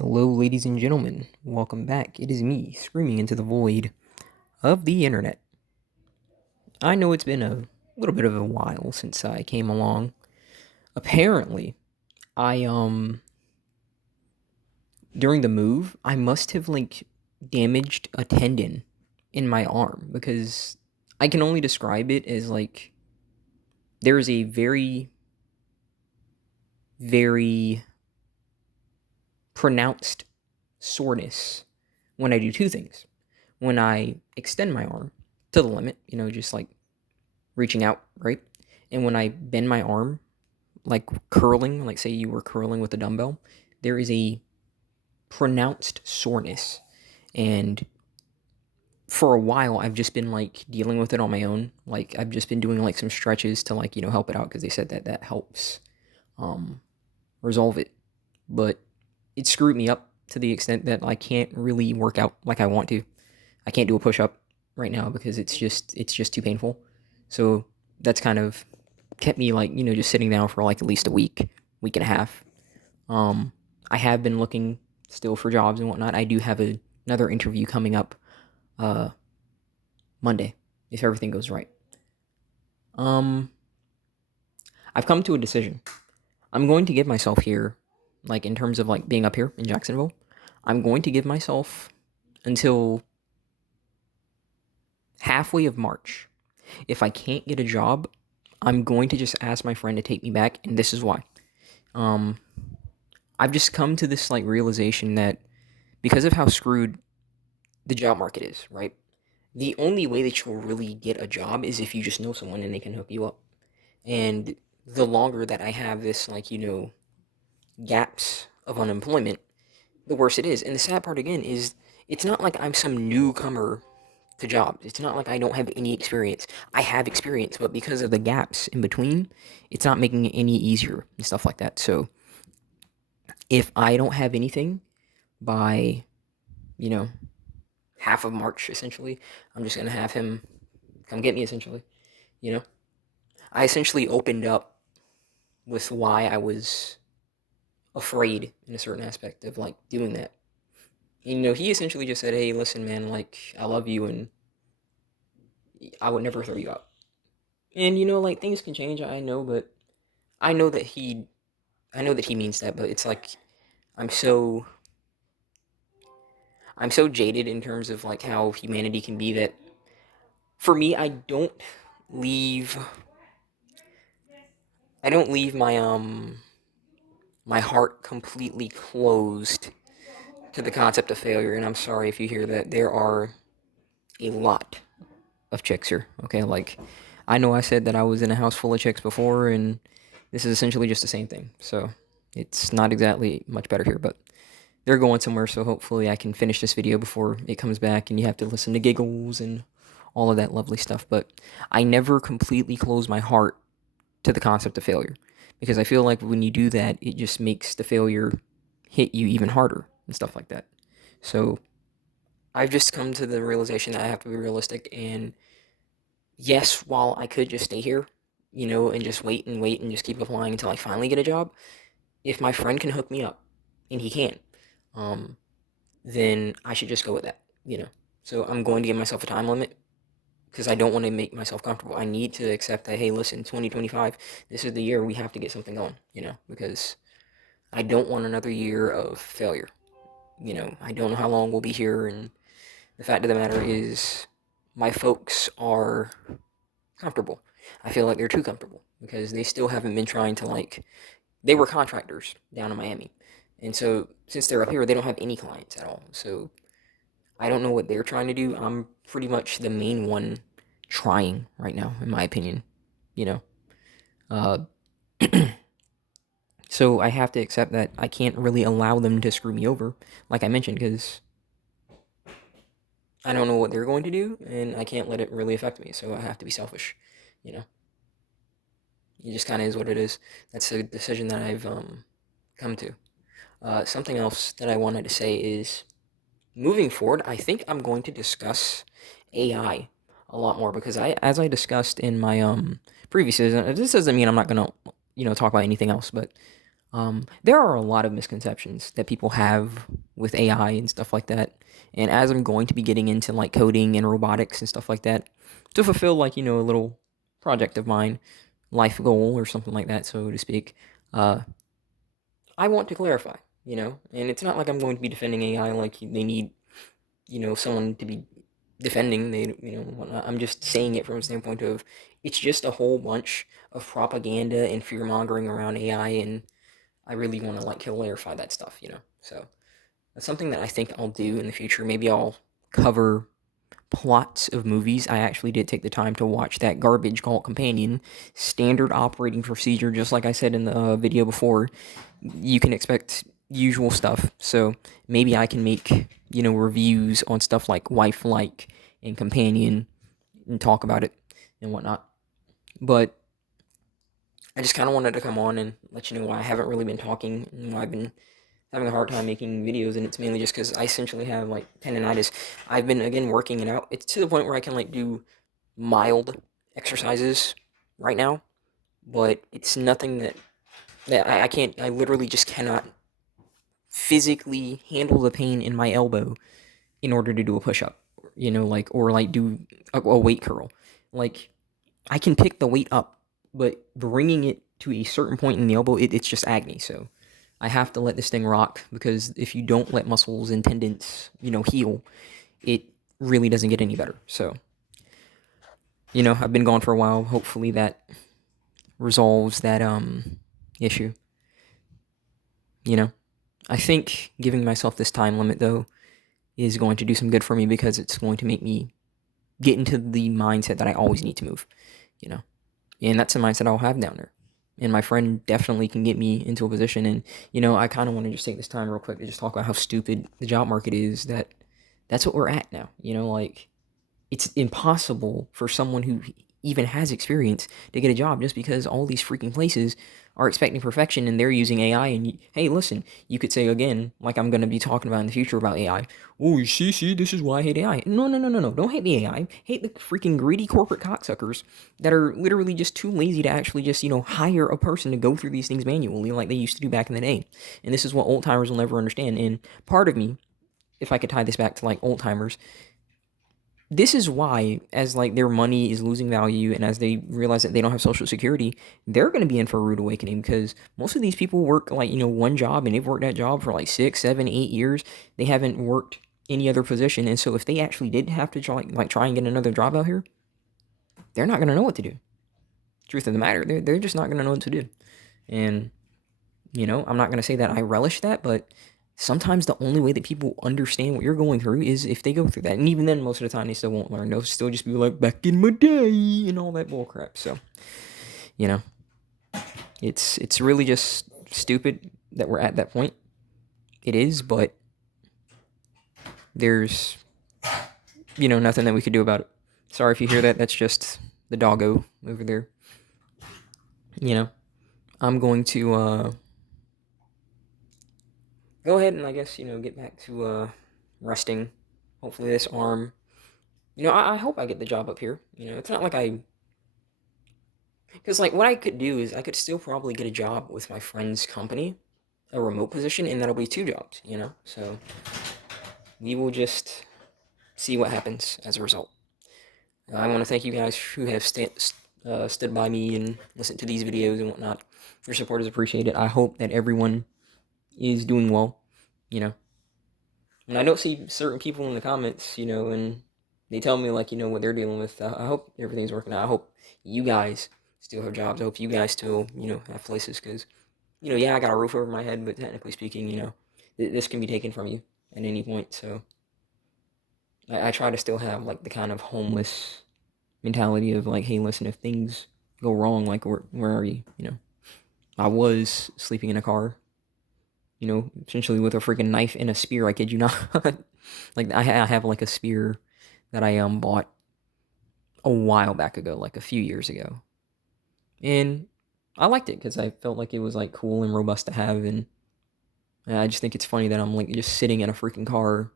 Hello, ladies and gentlemen. Welcome back. It is me, screaming into the void of the internet. I know it's been a little bit of a while since I came along. Apparently, I during the move, I must have damaged a tendon in my arm because I can only describe it as there is a very pronounced soreness when I do two things. When I extend my arm to the limit, just like reaching out, right? And when I bend my arm, like curling, like say you were curling with a dumbbell, there is a pronounced soreness. And for a while, I've just been dealing with it on my own. Like I've just been doing like some stretches to help it out because they said that that helps um, resolve it. But it screwed me up to the extent that I can't really work out like I want to. I can't do a push up right now because it's just too painful. So that's kind of kept me just sitting down for like at least a week, week and a half. Um, I have been looking still for jobs and whatnot. I do have another interview coming up uh, Monday if everything goes right. Um, I've come to a decision. I'm going to give myself here, like in terms of like being up here in Jacksonville. I'm going to give myself until halfway of March. If I can't get a job, I'm going to just ask my friend to take me back, and this is why. Um, I've just come to this realization that because of how screwed the job market is, right? The only way that you'll really get a job is if you just know someone and they can hook you up. And the longer that I have this gaps of unemployment, the worse it is. And the sad part again is it's not like I'm some newcomer to jobs. It's not like I don't have any experience. I have experience, but because of the gaps in between, it's not making it any easier and stuff like that. So if I don't have anything by, you know, half of March, essentially, I'm just gonna have him come get me, essentially. You know, I essentially opened up with why I was afraid in a certain aspect of doing that. And, he essentially just said, "Hey, listen, man, I love you, and I would never throw you out." And things can change. I know, but I know that he, I know that he means that. But it's like I'm so, I'm so jaded in terms of how humanity can be that for me, leave, I don't leave my heart completely closed to the concept of failure. And I'm sorry if you hear that. There are a lot of chicks here. Okay, I know I said that I was in a house full of chicks before, and this is essentially just the same thing. So it's not exactly much better here, but they're going somewhere. So hopefully I can finish this video before it comes back, and you have to listen to giggles and all of that lovely stuff. But I never completely close my heart to the concept of failure because I feel like when you do that, it just makes the failure hit you even harder and stuff like that. So I've just come to the realization that I have to be realistic. And yes, while I could just stay here, and just wait and wait and just keep applying until I finally get a job, if my friend can hook me up, and he can, um, then I should just go with that, So I'm going to give myself a time limit because I don't want to make myself comfortable. I need to accept that, hey, listen, 2025, this is the year we have to get something going, because I don't want another year of failure. I don't know how long we'll be here, and the fact of the matter is, my folks are comfortable. I feel like they're too comfortable because they still haven't been trying to they were contractors down in Miami. And so since they're up here, they don't have any clients at all. So I don't know what they're trying to do. I'm pretty much the main one trying right now, in my opinion. You know, uh, so I have to accept that I can't really allow them to screw me over, like I mentioned, because I don't know what they're going to do, and I can't let it really affect me. So I have to be selfish. You know, it just kind of is what it is. That's a decision that I've come to. Something else that I wanted to say is moving forward, I think I'm going to discuss AI a lot more because as I discussed in my previous season, this doesn't mean I'm not gonna talk about anything else, but There are a lot of misconceptions that people have with AI and stuff like that. And as I'm going to be getting into like coding and robotics and stuff like that to fulfill like, a little project of mine, life goal or something like that, so to speak, uh, I want to clarify, and it's not like I'm going to be defending AI like they need, someone to be defending, whatnot. I'm just saying it from a standpoint of it's just a whole bunch of propaganda and fear mongering around AI, and I really want to like clarify that stuff, So that's something that I think I'll do in the future. Maybe I'll cover plots of movies. I actually did take the time to watch that garbage called Companion. Standard operating procedure, just like I said in the video before. You can expect usual stuff. So maybe I can make, reviews on stuff like Wife Like and Companion and talk about it and whatnot. But I just kind of wanted to come on and let you know why I haven't really been talking and why I've been having a hard time making videos, and it's mainly just because I essentially have like tendonitis. I've been again working it out. It's to the point where I can like do mild exercises right now, but it's nothing that I can't. I literally just cannot physically handle the pain in my elbow in order to do a push up. Like or like do a weight curl. Like I can pick the weight up, but bringing it to a certain point in the elbow, it's just agony. So I have to let this thing rock because if you don't let muscles and tendons, heal, it really doesn't get any better. So, I've been gone for a while. Hopefully that resolves that issue. I think giving myself this time limit though is going to do some good for me because it's going to make me get into the mindset that I always need to move, you know. And that's a mindset I'll have down there. And my friend definitely can get me into a position. And, I kind of want to just take this time real quick to just talk about how stupid the job market is. That's what we're at now. Like it's impossible for someone who even has experience to get a job just because all these freaking places are expecting perfection and they're using AI. And hey, listen, you could say again, like I'm going to be talking about in the future about AI. Oh, you see, this is why I hate AI. No, no, no, no, no. Don't hate the AI. Hate the freaking greedy corporate cocksuckers that are literally just too lazy to actually just, hire a person to go through these things manually like they used to do back in the day. And this is what old timers will never understand. And part of me, if I could tie this back to like old timers, this is why, as like their money is losing value and as they realize that they don't have social security, they're going to be in for a rude awakening because most of these people work like, one job and they've worked that job for like 6, 7, 8 years. They haven't worked any other position. And so if they actually did have to try and get another job out here, they're not going to know what to do. Truth of the matter, they're just not going to know what to do. And, I'm not going to say that I relish that, but sometimes the only way that people understand what you're going through is if they go through that. And even then, most of the time, they still won't learn. They'll still just be like, back in my day, and all that bullcrap. So, it's really just stupid that we're at that point. It is, but there's, nothing that we could do about it. Sorry if you hear that. That's just the doggo over there. I'm going to, go ahead and I guess, get back to resting. Hopefully this arm, I hope I get the job up here. It's not like because like what I could do is I could still probably get a job with my friend's company, a remote position, and that'll be 2 jobs, So we will just see what happens as a result. I want to thank you guys who have stood by me and listened to these videos and whatnot. Your support is appreciated. I hope that everyone is doing well, And I don't see certain people in the comments, and they tell me, like, what they're dealing with. I hope everything's working out. I hope you guys still have jobs. I hope you guys still, have places. Because, yeah, I got a roof over my head, but technically speaking, this can be taken from you at any point. So I try to still have, like, the kind of homeless mentality of, like, hey, listen, if things go wrong, like, where are you, I was sleeping in a car, essentially with a freaking knife and a spear. I kid you not. Like I have like a spear that I bought a while back ago, like a few years ago, and I liked it because I felt like it was like cool and robust to have, and I just think it's funny that I'm like just sitting in a freaking car,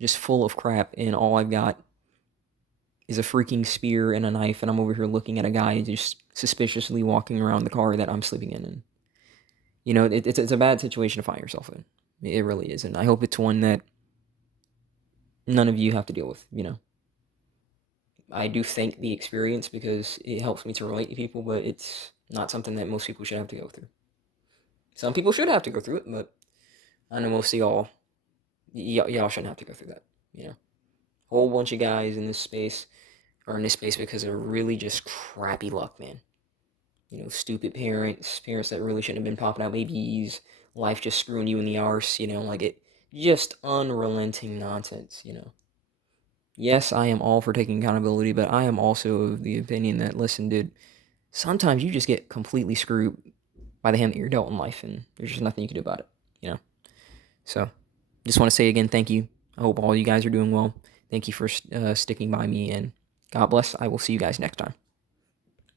just full of crap, and all I've got is a freaking spear and a knife, and I'm over here looking at a guy just suspiciously walking around the car that I'm sleeping in, and You know, it's a bad situation to find yourself in. It really is, and I hope it's one that none of you have to deal with. You know, I do thank the experience because it helps me to relate to people, but it's not something that most people should have to go through. Some people should have to go through it, but I know most of y'all shouldn't have to go through that. You know, a whole bunch of guys in this space are in this space because of really just crappy luck, man. You know, stupid parents that really shouldn't have been popping out babies, life just screwing you in the arse, you know, like it, just unrelenting nonsense, you know. Yes, I am all for taking accountability, but I am also of the opinion that, listen, dude, sometimes you just get completely screwed by the hand that you're dealt in life, and there's just nothing you can do about it, you know. So, just want to say again, thank you. I hope all you guys are doing well. Thank you for sticking by me, and God bless. I will see you guys next time.